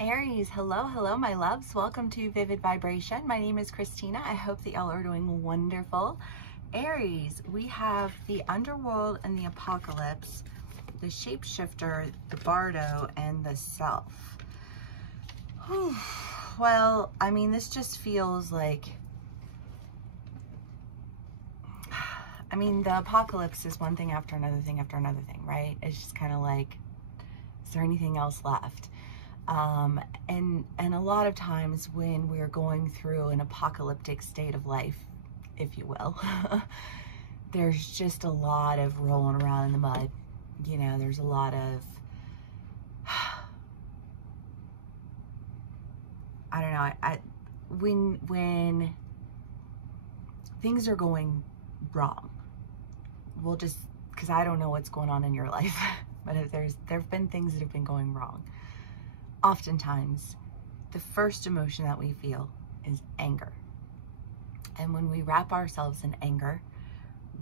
Aries, hello, my loves. Welcome to Vivid Vibration. My name is Christina. I hope that y'all are doing wonderful. Aries, we have the underworld and the apocalypse, the shapeshifter, the bardo, and the self. Whew. Well, I mean, this just feels like, the apocalypse is one thing after another thing after another thing, right? It's just kind of like, is there anything else left? And a lot of times when we're going through an apocalyptic state of life, if you will, there's just a lot of rolling around in the mud. You know, there's a lot of, I don't know, when things are going wrong, we'll just, because I don't know what's going on in your life, but if there've been things that have been going wrong, oftentimes the first emotion that we feel is anger. And when we wrap ourselves in anger,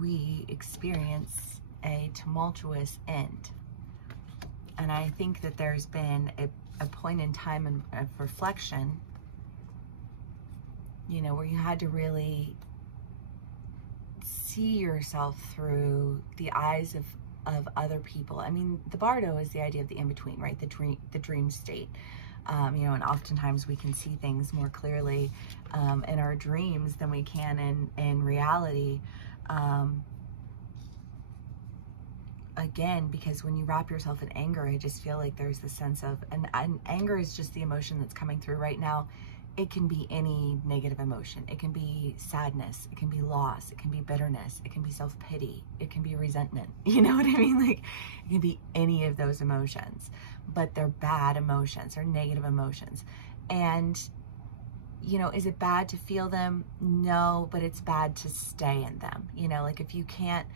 we experience a tumultuous end. And I think that there's been a point in time of reflection, you know, where you had to really see yourself through the eyes of other people. I mean, the bardo is the idea of the in-between, right? The dream state. You know, and oftentimes we can see things more clearly in our dreams than we can in reality. Again, because when you wrap yourself in anger, I just feel like there's this sense of, and anger is just the emotion that's coming through right now. It can be any negative emotion. It can be sadness. It can be loss. It can be bitterness. It can be self-pity. It can be resentment. You know what I mean? Like, it can be any of those emotions, but they're bad emotions. They're negative emotions. And, you know, is it bad to feel them? No, but it's bad to stay in them. You know, like if you can't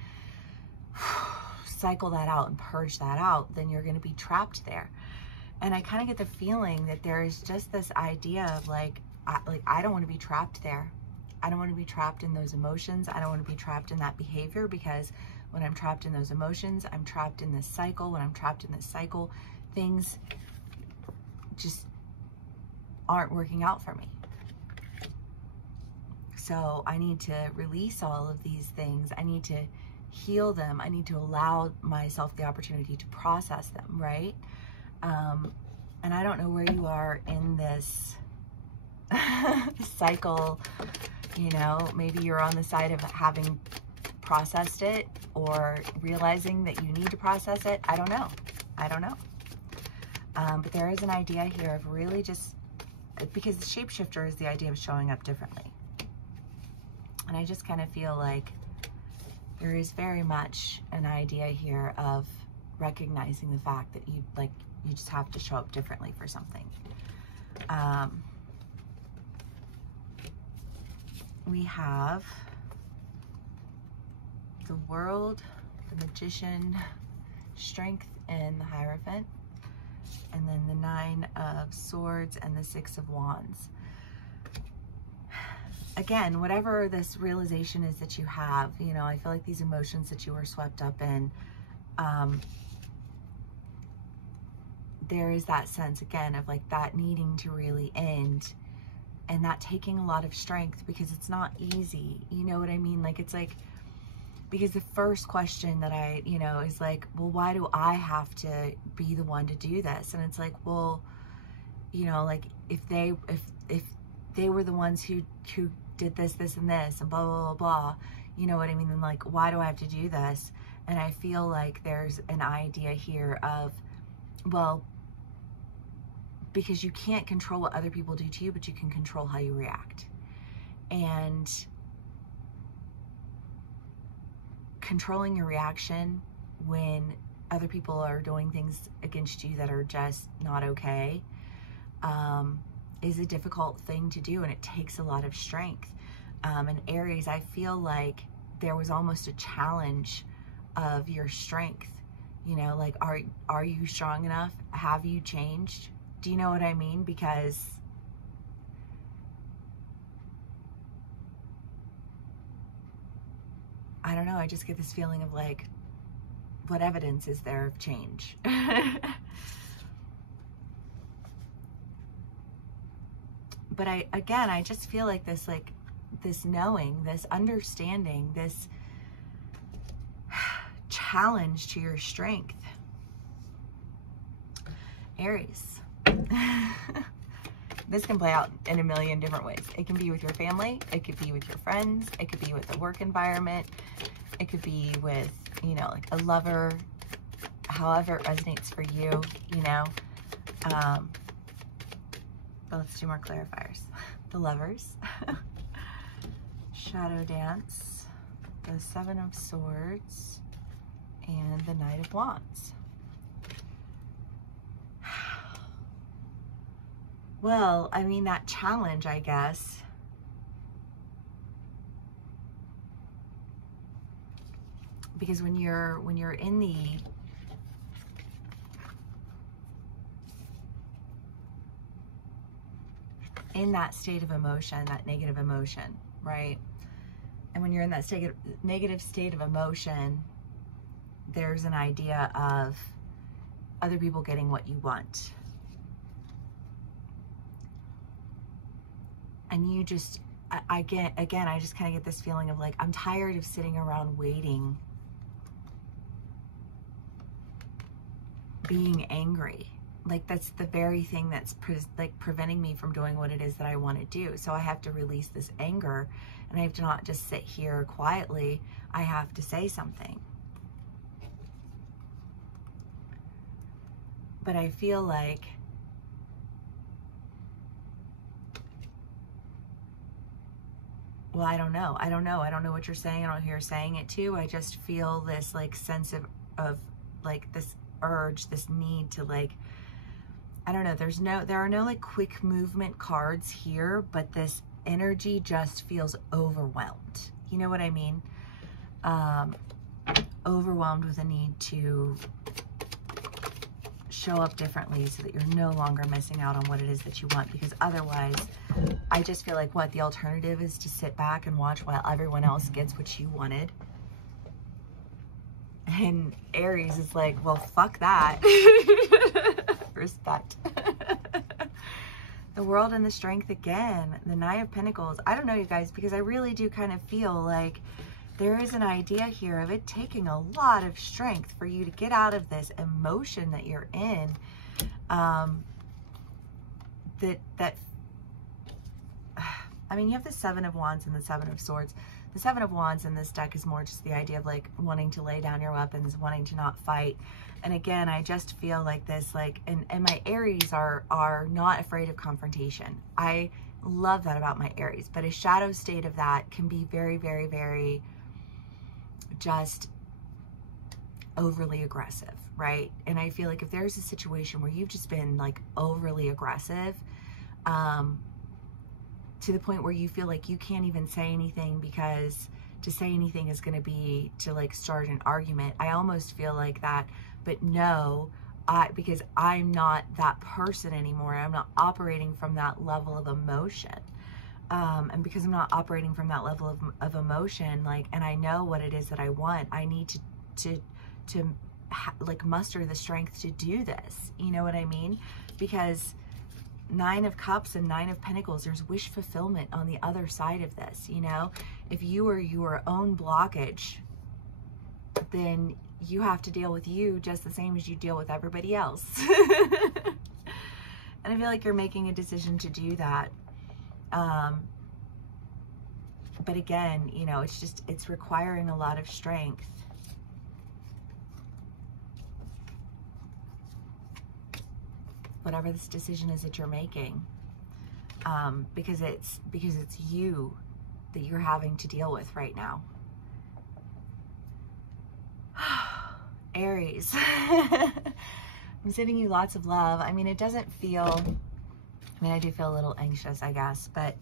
cycle that out and purge that out, then you're going to be trapped there. And I kind of get the feeling that there is just this idea of like I don't want to be trapped there. I don't want to be trapped in those emotions. I don't want to be trapped in that behavior, because when I'm trapped in those emotions, I'm trapped in this cycle. When I'm trapped in this cycle, things just aren't working out for me. So I need to release all of these things. I need to heal them. I need to allow myself the opportunity to process them, right? And I don't know where you are in this cycle. You know, maybe you're on the side of having processed it or realizing that you need to process it. I don't know. But there is an idea here of really just, because the shapeshifter is the idea of showing up differently. And I just kind of feel like there is very much an idea here of recognizing the fact that you just have to show up differently for something. We have the World, the Magician, Strength, and the Hierophant, and then the Nine of Swords and the Six of Wands. Again, whatever this realization is that you have, you know, I feel like these emotions that you were swept up in, there is that sense again of like that needing to really end, and that taking a lot of strength, because it's not easy. You know what I mean? Like, it's like, because the first question that I, you know, is like, well, why do I have to be the one to do this? And it's like, well, you know, like if they were the ones who did this, and this, and blah, blah, blah, blah, you know what I mean? And like, why do I have to do this? And I feel like there's an idea here of, well, because you can't control what other people do to you, but you can control how you react. And controlling your reaction when other people are doing things against you that are just not okay, is a difficult thing to do, and it takes a lot of strength. And Aries, I feel like there was almost a challenge of your strength. You know, like, are you strong enough? Have you changed? Do you know what I mean? Because I don't know, I just get this feeling of like, what evidence is there of change? But I just feel like this knowing, this understanding, this challenge to your strength. Aries. This can play out in a million different ways. It can be with your family. It could be with your friends. It could be with the work environment. It could be with, you know, like a lover, however it resonates for you, you know. But let's do more clarifiers. The Lovers. Shadow Dance. The Seven of Swords. And the Knight of Wands. Well, I mean, that challenge, I guess. Because when you're in that state of emotion, that negative emotion, right? And when you're in that negative state of emotion, there's an idea of other people getting what you want. And you just, I just kind of get this feeling of like, I'm tired of sitting around waiting, being angry. Like, that's the very thing that's preventing me from doing what it is that I want to do. So I have to release this anger, and I have to not just sit here quietly. I have to say something. But I feel like well, I don't know. I don't know what you're saying. I don't know who you're saying it to. I just feel this like sense of like this urge, this need to like, I don't know. There are no like quick movement cards here, but this energy just feels overwhelmed. You know what I mean? Overwhelmed with a need to show up differently so that you're no longer missing out on what it is that you want, because otherwise I just feel like the alternative is to sit back and watch while everyone else gets what you wanted. And Aries is like, well, fuck that. Respect. The World and the Strength again. The Nine of Pentacles. I don't know, you guys, because I really do kind of feel like there is an idea here of it taking a lot of strength for you to get out of this emotion that you're in. I mean, you have the Seven of Wands and the Seven of Swords. The Seven of Wands in this deck is more just the idea of like wanting to lay down your weapons, wanting to not fight. And again, I just feel like this, like, and my Aries are not afraid of confrontation. I love that about my Aries, but a shadow state of that can be very, very, very just overly aggressive, right? And I feel like if there's a situation where you've just been like overly aggressive, to the point where you feel like you can't even say anything because to say anything is going to be to like start an argument. I almost feel like that, but no, because I'm not that person anymore. I'm not operating from that level of emotion. And because I'm not operating from that level of emotion, like, and I know what it is that I want, I need to like muster the strength to do this. You know what I mean? Because Nine of Cups and Nine of Pentacles, there's wish fulfillment on the other side of this, you know? If you are your own blockage, then you have to deal with you just the same as you deal with everybody else. And I feel like you're making a decision to do that. But again, you know, it's requiring a lot of strength. Whatever this decision is that you're making, because it's you that you're having to deal with right now. Aries. I'm sending you lots of love. I mean, it doesn't feel, I mean, I do feel a little anxious, I guess, but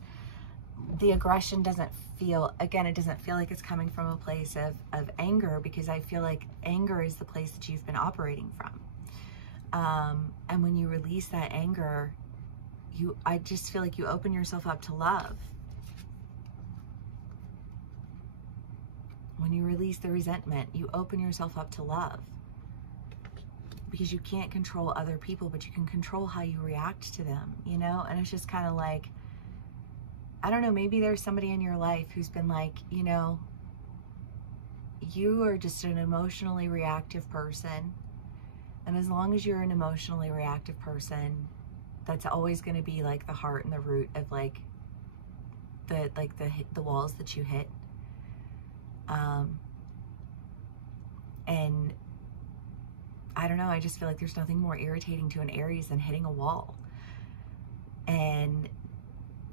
the aggression doesn't feel, again, it doesn't feel like it's coming from a place of anger, because I feel like anger is the place that you've been operating from. And when you release that anger, I just feel like you open yourself up to love. When you release the resentment, you open yourself up to love. Because you can't control other people, but you can control how you react to them, you know? And it's just kind of like, I don't know, maybe there's somebody in your life who's been like, you know, you are just an emotionally reactive person. And as long as you're an emotionally reactive person, that's always going to be like the heart and the root of like the walls that you hit. And I don't know, I just feel like there's nothing more irritating to an Aries than hitting a wall. And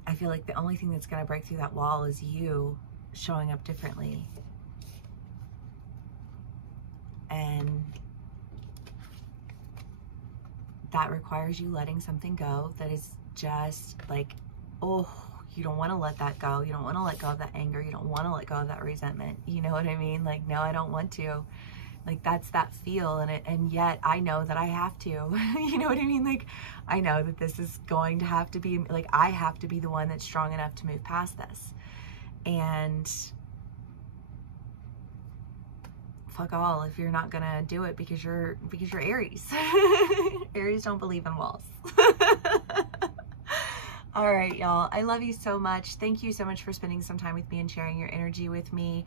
I feel like the only thing that's going to break through that wall is you showing up differently. And that requires you letting something go that is just like, oh, you don't want to let that go. You don't want to let go of that anger. You don't want to let go of that resentment. You know what I mean? Like, no, I don't want to. Like, that's that feel. And yet I know that I have to. You know what I mean? Like, I know that this is going to have to be, like, I have to be the one that's strong enough to move past this. And fuck all if you're not gonna do it because you're Aries. Aries don't believe in walls. All right, y'all. I love you so much. Thank you so much for spending some time with me and sharing your energy with me.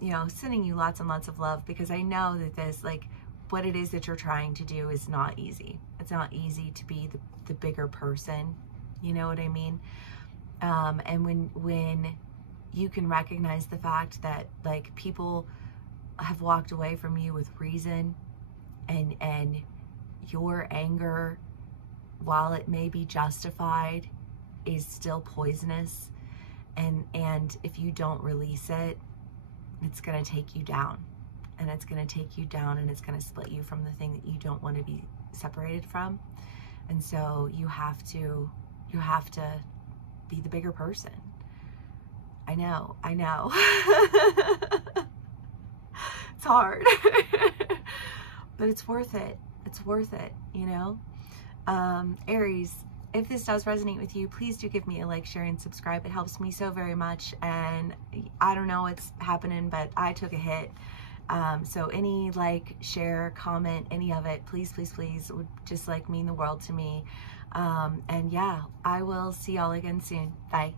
You know, sending you lots and lots of love, because I know that this, like, what it is that you're trying to do is not easy. It's not easy to be the bigger person. You know what I mean? And when you can recognize the fact that, like, people have walked away from you with reason, and your anger, while it may be justified, is still poisonous, and if you don't release it, it's going to take you down, and it's going to take you down, and it's going to split you from the thing that you don't want to be separated from. And so you have to be the bigger person. I know it's hard. But it's worth it. It's worth it, you know? Aries, if this does resonate with you, please do give me a like, share, and subscribe. It helps me so very much. And I don't know what's happening, but I took a hit. So any like, share, comment, any of it, please, please, please, would just like mean the world to me. And yeah, I will see y'all again soon. Bye.